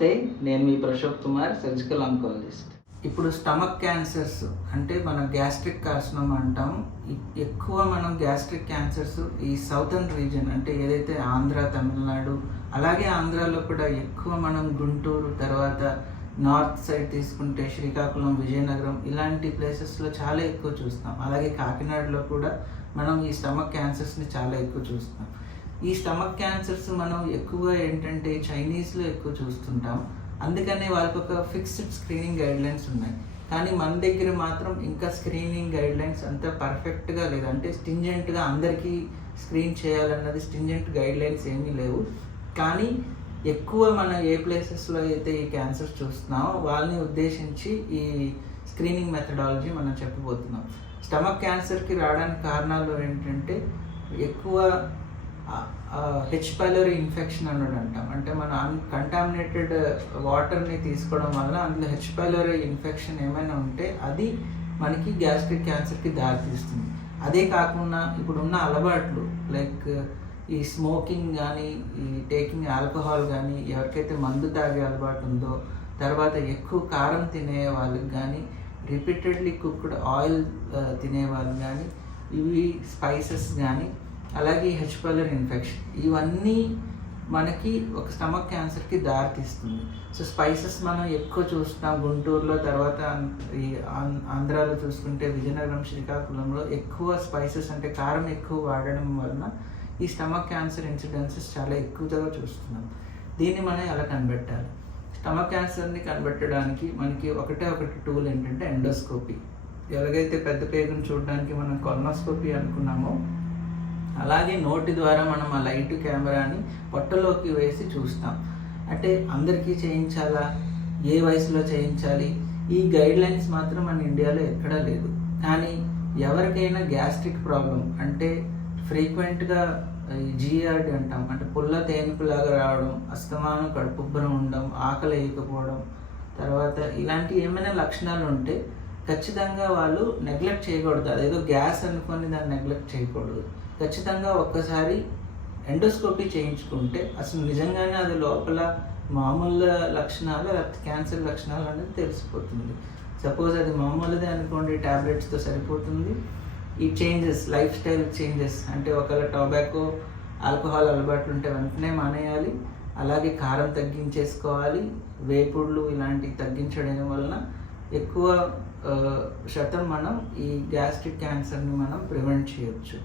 నమస్తే నేను మీ ప్రశోక్ కుమార్ సర్జికల్ ఆంకాలజిస్ట్ ఇప్పుడు స్టమక్ క్యాన్సర్స్ అంటే మనం గ్యాస్ట్రిక్ కార్సినోమా అంటాం. ఎక్కువ మనం గ్యాస్ట్రిక్ క్యాన్సర్స్ ఈ సౌతర్న్ రీజన్ అంటే ఏదైతే ఆంధ్ర తమిళనాడు అలాగే ఆంధ్రాలో కూడా ఎక్కువ మనం గుంటూరు తర్వాత నార్త్ సైడ్ తీసుకుంటే శ్రీకాకుళం విజయనగరం ఇలాంటి ప్లేసెస్లో చాలా ఎక్కువ చూస్తాం అలాగే కాకినాడలో కూడా మనం ఈ స్టమక్ క్యాన్సర్స్ని చాలా ఎక్కువ చూస్తాం ఈ స్టమక్ క్యాన్సర్స్ మనం ఎక్కువ ఏంటంటే చైనీస్లో ఎక్కువ చూస్తుంటాం. అందుకనే వాళ్ళకి ఒక ఫిక్స్డ్ స్క్రీనింగ్ గైడ్లైన్స్ ఉన్నాయి. కానీ మన దగ్గర మాత్రం ఇంకా స్క్రీనింగ్ గైడ్లైన్స్ అంత పర్ఫెక్ట్గా లేదు. అంటే స్టింజెంట్గా అందరికీ స్క్రీన్ చేయాలన్నది స్టింజెంట్ గైడ్లైన్స్ ఏమీ లేవు. కానీ ఎక్కువ మనం ఏ ప్లేసెస్లో అయితే ఈ క్యాన్సర్స్ చూస్తున్నామో వాళ్ళని ఉద్దేశించి ఈ స్క్రీనింగ్ మెథడాలజీ మనం చెప్పబోతున్నాం. స్టమక్ క్యాన్సర్కి రావడానికి కారణాలు ఏంటంటే ఎక్కువ హెచ్ పైలరీ ఇన్ఫెక్షన్ అని అంటాం. అంటే మనం అన్ కంటామినేటెడ్ వాటర్ని తీసుకోవడం వల్ల అందులో హెచ్ పైలరీ ఇన్ఫెక్షన్ ఏమైనా ఉంటే అది మనకి గ్యాస్ట్రిక్ క్యాన్సర్కి దారితీస్తుంది అదే కాకుండా ఇప్పుడు ఉన్న అలవాట్లు లైక్ ఈ స్మోకింగ్ కానీ ఈ టేకింగ్ ఆల్కహాల్ కానీ ఎవరికైతే మందు తాగే అలవాటు ఉందో తర్వాత ఎక్కువ కారం తినే వాళ్ళకి కానీ రిపీటెడ్లీ కుక్డ్ ఆయిల్ తినే వాళ్ళు కానీ ఇవి స్పైసెస్ కానీ అలాగే హెచ్ పలర్ ఇన్ఫెక్షన్ ఇవన్నీ మనకి ఒక స్టమక్ క్యాన్సర్కి దారితీస్తుంది. సో స్పైసెస్ మనం ఎక్కువ చూస్తాం గుంటూరులో తర్వాత ఈ ఆం- ఆంధ్రాలో చూసుకుంటే విజయనగరం శ్రీకాకుళంలో ఎక్కువ స్పైసెస్ అంటే కారం ఎక్కువ వాడడం వలన ఈ స్టమక్ క్యాన్సర్ ఇన్సిడెన్సెస్ చాలా ఎక్కువగా చూస్తున్నాం. దీన్ని మనం ఎలా కనిపెట్టాలి? స్టమక్ క్యాన్సర్ని కనిపెట్టడానికి మనకి ఒకటే ఒకటి టూల్ ఏంటంటే ఎండోస్కోపీ ఎలాగైతే పెద్ద పేగుని చూడడానికి మనం కొలనోస్కోపీ అనుకున్నామో అలాగే నోటి ద్వారా మనం ఆ లైట్ కెమెరాని పొట్టలోకి వేసి చూస్తాం. అంటే అందరికీ చేయించాలా? ఏ వయసులో చేయించాలి? ఈ గైడ్ లైన్స్ మాత్రం మన ఇండియాలో ఎక్కడా లేదు. కానీ ఎవరికైనా గ్యాస్ట్రిక్ ప్రాబ్లం అంటే ఫ్రీక్వెంట్గా జిఆర్డి అంటాం. అంటే పుల్ల తేనుకులాగా రావడం అస్తమానం కడుపుబ్బరం ఉండడం ఆకలి వేయకపోవడం తర్వాత ఇలాంటి ఏమైనా లక్షణాలు ఉంటే ఖచ్చితంగా వాళ్ళు నెగ్లెక్ట్ చేయకూడదు. అదేదో గ్యాస్ అనుకొని దాన్ని నెగ్లెక్ట్ చేయకూడదు. ఖచ్చితంగా ఒక్కసారి ఎండోస్కోపీ చేయించుకుంటే అసలు నిజంగానే అది లోపల మామూలు లక్షణాలు లేకపోతే క్యాన్సర్ లక్షణాలు అనేది తెలిసిపోతుంది. సపోజ్ అది మామూలుదే అనుకోండి ట్యాబ్లెట్స్తో సరిపోతుంది. ఈ చేంజెస్ లైఫ్ స్టైల్ చేంజెస్ అంటే ఒకవేళ టొబాకో ఆల్కహాల్ అలవాట్లు ఉంటే వెంటనే మానేయాలి. అలాగే కారం తగ్గించేసుకోవాలి. వేపుళ్ళు ఇలాంటివి తగ్గించడం వలన ఎక్కువ శాతం మనం ఈ గ్యాస్ట్రిక్ క్యాన్సర్ని మనం ప్రివెంట్ చేయొచ్చు.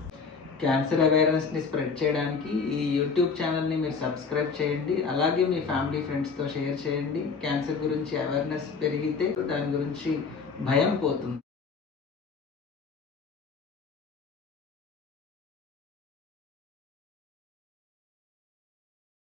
క్యాన్సర్ అవేర్నెస్ని స్ప్రెడ్ చేయడానికి ఈ యూట్యూబ్ ఛానల్ని మీరు సబ్స్క్రైబ్ చేయండి. అలాగే మీ ఫ్యామిలీ ఫ్రెండ్స్తో షేర్ చేయండి. క్యాన్సర్ గురించి అవేర్నెస్ పెరిగితే దాని గురించి భయం పోతుంది.